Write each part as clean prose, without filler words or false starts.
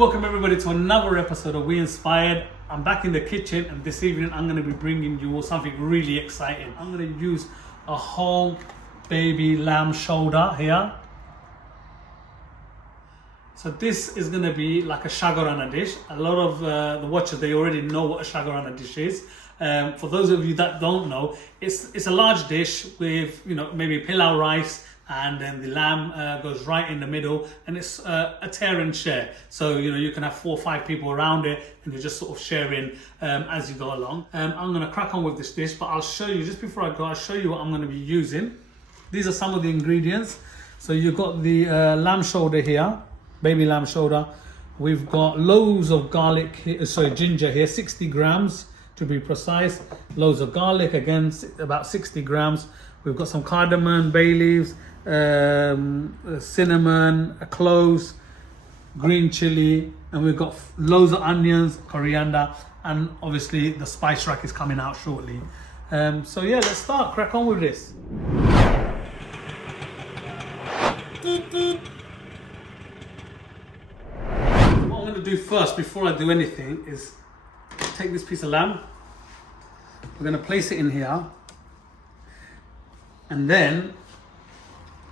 Welcome everybody to another episode of We Inspired. I'm back in the kitchen and this evening I'm going to be bringing you all something really exciting. I'm going to use a whole baby lamb shoulder here. So this is going to be like a Shagorana dish. A lot of the watchers, they already know what a Shagorana dish is. For those of you that don't know, it's a large dish with, maybe pilau rice, and then the lamb goes right in the middle, and it's a tear and share. So, you can have 4 or 5 people around it, and you're just sort of sharing as you go along. I'm gonna crack on with this dish, but I'll show you, just before I go, I'll show you what I'm gonna be using. These are some of the ingredients. So you've got the lamb shoulder here, baby lamb shoulder. We've got loads of garlic, ginger here, 60 grams to be precise. Loads of garlic, again, about 60 grams. We've got some cardamom, bay leaves, cinnamon, cloves, green chilli, and we've got loads of onions, coriander, and obviously the spice rack is coming out shortly. So yeah, let's start, crack on with this. What I'm going to do first, before I do anything, is take this piece of lamb. We're going to place it in here, and then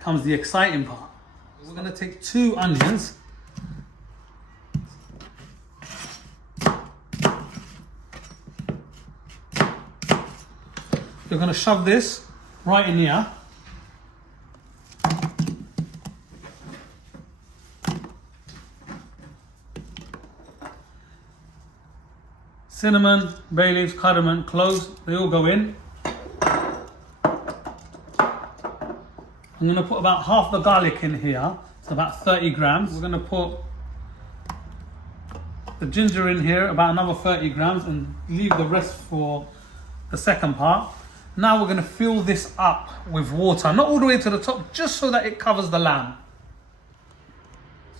comes the exciting part. We're going to take 2 onions. You're going to shove this right in here. Cinnamon, bay leaves, cardamom, cloves, they all go in. I'm going to put about half the garlic in here, so about 30 grams. We're going to put the ginger in here, about another 30 grams, and leave the rest for the second part. Now we're going to fill this up with water, not all the way to the top, just so that it covers the lamb.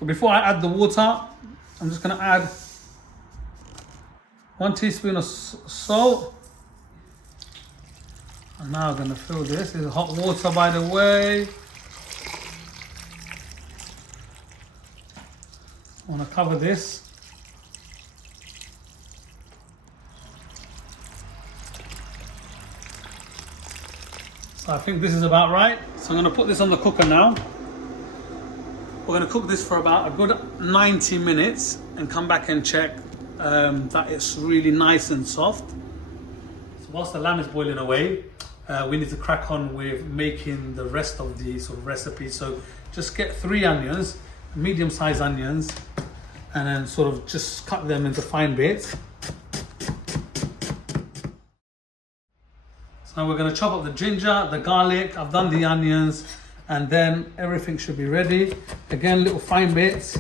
So before I add the water, I'm just going to add 1 teaspoon of salt. And now I'm going to fill this. This is hot water, by the way. I want to cover this. So I think this is about right. So I'm going to put this on the cooker now. We're going to cook this for about a good 90 minutes and come back and check that it's really nice and soft. So whilst the lamb is boiling away, we need to crack on with making the rest of the sort of recipe. So just get 3 onions, medium-sized onions, and then sort of just cut them into fine bits. So now we're going to chop up the ginger, the garlic. I've done the onions, and then everything should be ready. Again, little fine bits.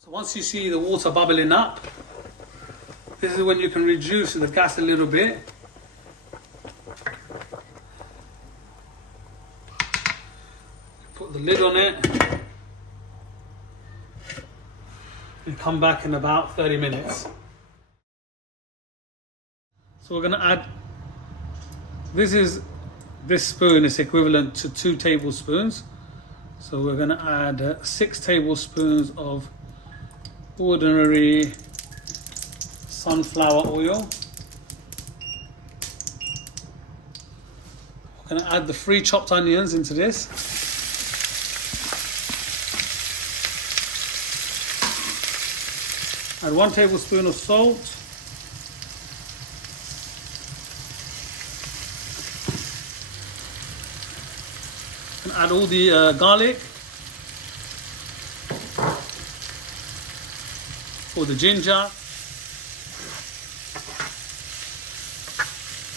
So once you see the water bubbling up, this is when you can reduce the gas a little bit. Put the lid on it. And come back in about 30 minutes. So we're going to add, this spoon is equivalent to 2 tablespoons. So we're going to add 6 tablespoons of ordinary sunflower oil. We're going to add the 3 chopped onions into this. Add 1 tablespoon of salt. And add all the garlic, or the ginger.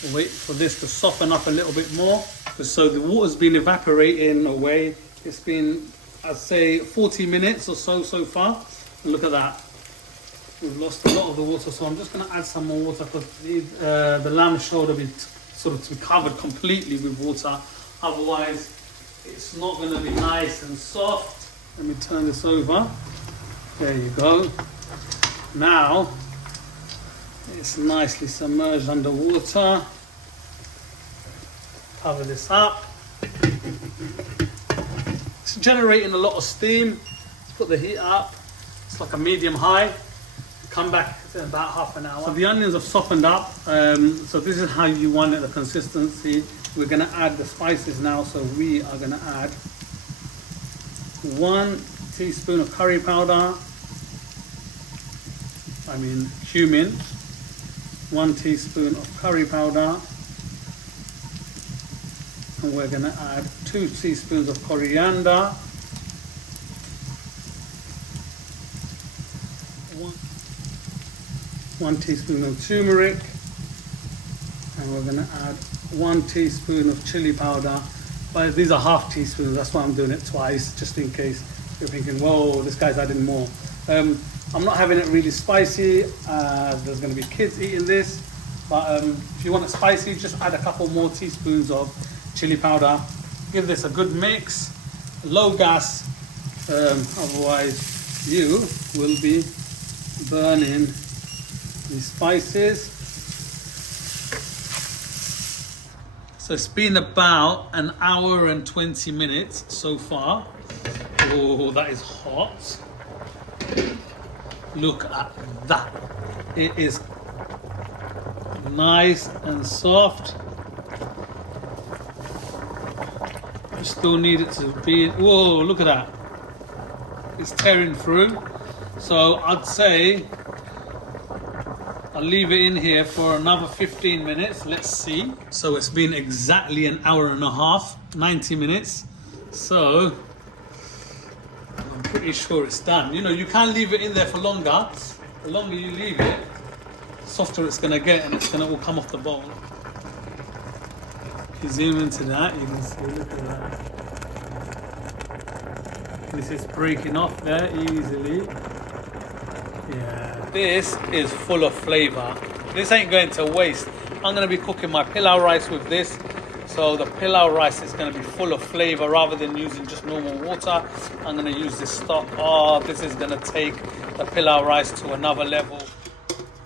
We'll wait for this to soften up a little bit more. So the water's been evaporating away. It's been, I'd say, 40 minutes or so far. And look at that. We've lost a lot of the water, so I'm just going to add some more water because the lamb shoulder be sort of to be covered completely with water. Otherwise, it's not going to be nice and soft. Let me turn this over. There you go. Now, it's nicely submerged under water. Cover this up. It's generating a lot of steam. Put the heat up. It's like a medium high. Come back in about half an hour. So the onions have softened up. So this is how you want it, the consistency. We're gonna add the spices now. So we are gonna add 1 teaspoon of curry powder. Cumin. 1 teaspoon of curry powder. And we're gonna add 2 teaspoons of coriander. 1 teaspoon of turmeric, and we're going to add 1 teaspoon of chilli powder. But these are half teaspoons, that's why I'm doing it twice, just in case you're thinking, whoa, this guy's adding more. I'm not having it really spicy. There's going to be kids eating this, but if you want it spicy, just add a couple more teaspoons of chili powder. Give this a good mix, low gas, otherwise you will be burning the spices. So it's been about an hour and 20 minutes so far. Oh, that is hot. Look at that. It is nice and soft. You still need it to be, whoa, look at that. It's tearing through. So I'd say I'll leave it in here for another 15 minutes. Let's see. So it's been exactly an hour and a half, 90 minutes. So I'm pretty sure it's done. You know, you can leave it in there for longer. The longer you leave it, the softer it's gonna get, and it's gonna all come off the bowl. If you zoom into that, you can see, look at that. This is breaking off there easily. Yeah, this is full of flavor. This ain't going to waste. I'm going to be cooking my pilau rice with this. So the pilau rice is going to be full of flavor rather than using just normal water. I'm going to use this stock. Oh, this is going to take the pilau rice to another level.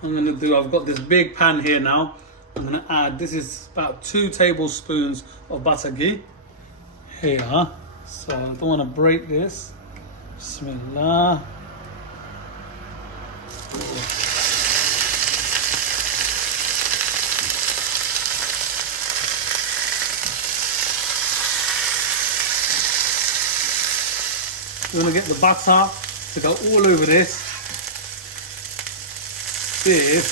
I've got this big pan here now. I'm going to add, this is about 2 tablespoons of butter ghee. Here. So I don't want to break this. Bismillah. You want to get the butter to go all over this. This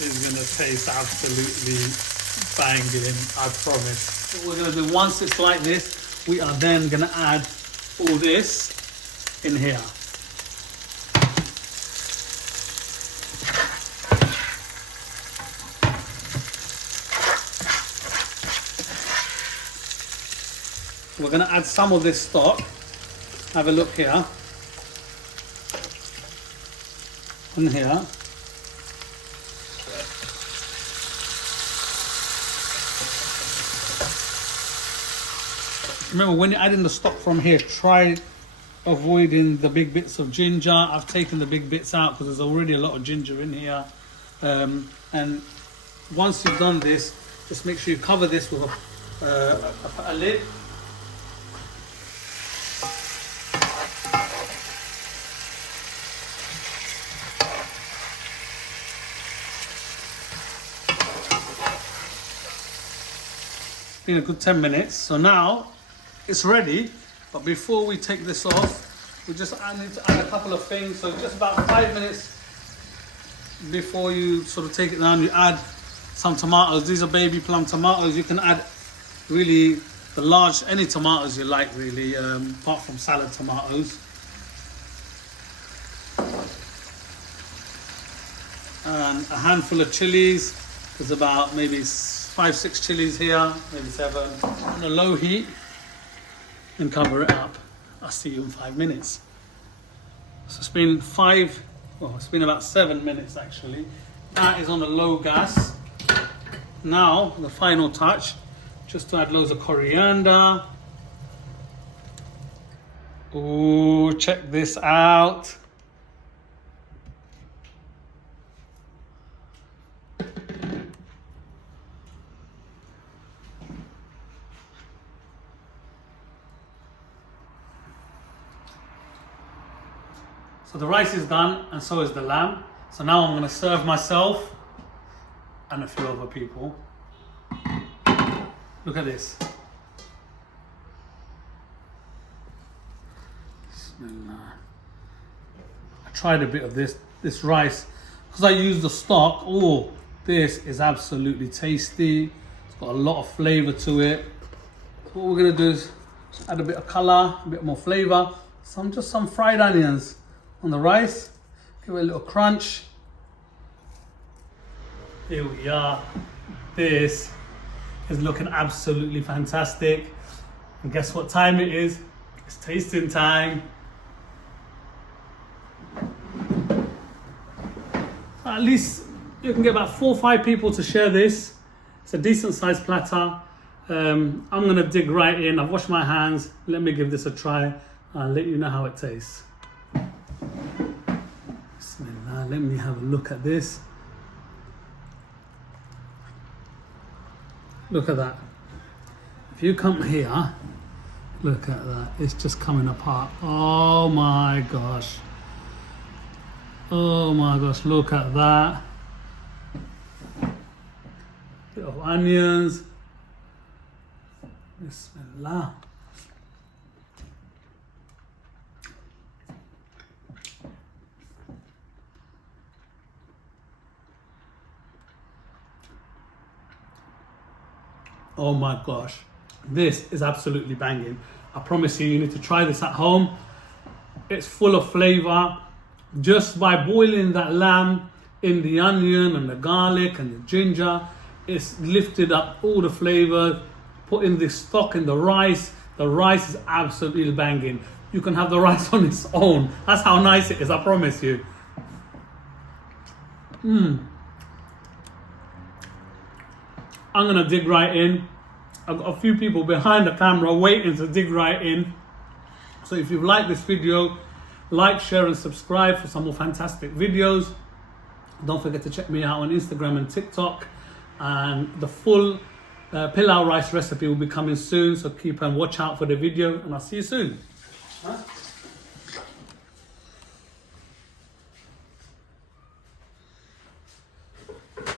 is going to taste absolutely banging, I promise. What we're going to do, once it's like this, we are then going to add all this in here. We're going to add some of this stock. Have a look here. And here. Remember, when you're adding the stock from here, try avoiding the big bits of ginger. I've taken the big bits out because there's already a lot of ginger in here. And once you've done this, just make sure you cover this with a lid. Been a good 10 minutes, so now it's ready. But before we take this off, we just need to add a couple of things. So just about 5 minutes before you sort of take it down, you add some tomatoes. These are baby plum tomatoes. You can add really the large, any tomatoes you like really, apart from salad tomatoes. And a handful of chilies. There's about maybe 5-6 chilies here, maybe 7, on a low heat, and cover it up. I'll see you in 5 minutes. So it's been it's been about 7 minutes actually. That is on a low gas. Now, the final touch, just to add loads of coriander. Oh, check this out. So the rice is done and so is the lamb. So now I'm going to serve myself and a few other people. Look at this. Bismillah. I tried a bit of this rice because I used the stock. Oh, this is absolutely tasty. It's got a lot of flavor to it. So what we're going to do is just add a bit of color, a bit more flavor. Some fried onions on the rice. Give it a little crunch. Here we are. This is looking absolutely fantastic. And guess what time it is? It's tasting time. At least you can get about 4 or 5 people to share this. It's a decent sized platter. I'm gonna dig right in. I've washed my hands. Let me give this a try. I'll let you know how it tastes. Bismillah. Let me have a look at this. Look at that. If you come here, look at that. It's just coming apart. Oh my gosh. Oh my gosh, look at that. Bit of onions. Bismillah. Oh my gosh, this is absolutely banging. I promise you, you need to try this at home. It's full of flavor. Just by boiling that lamb in the onion and the garlic and the ginger, it's lifted up all the flavor. Put in this stock in the rice is absolutely banging. You can have the rice on its own. That's how nice it is, I promise you. I'm gonna dig right in. I've got a few people behind the camera waiting to dig right in. So if you've liked this video, like, share and subscribe for some more fantastic videos. Don't forget to check me out on Instagram and TikTok. And the full pilau rice recipe will be coming soon. So keep and watch out for the video and I'll see you soon. Huh?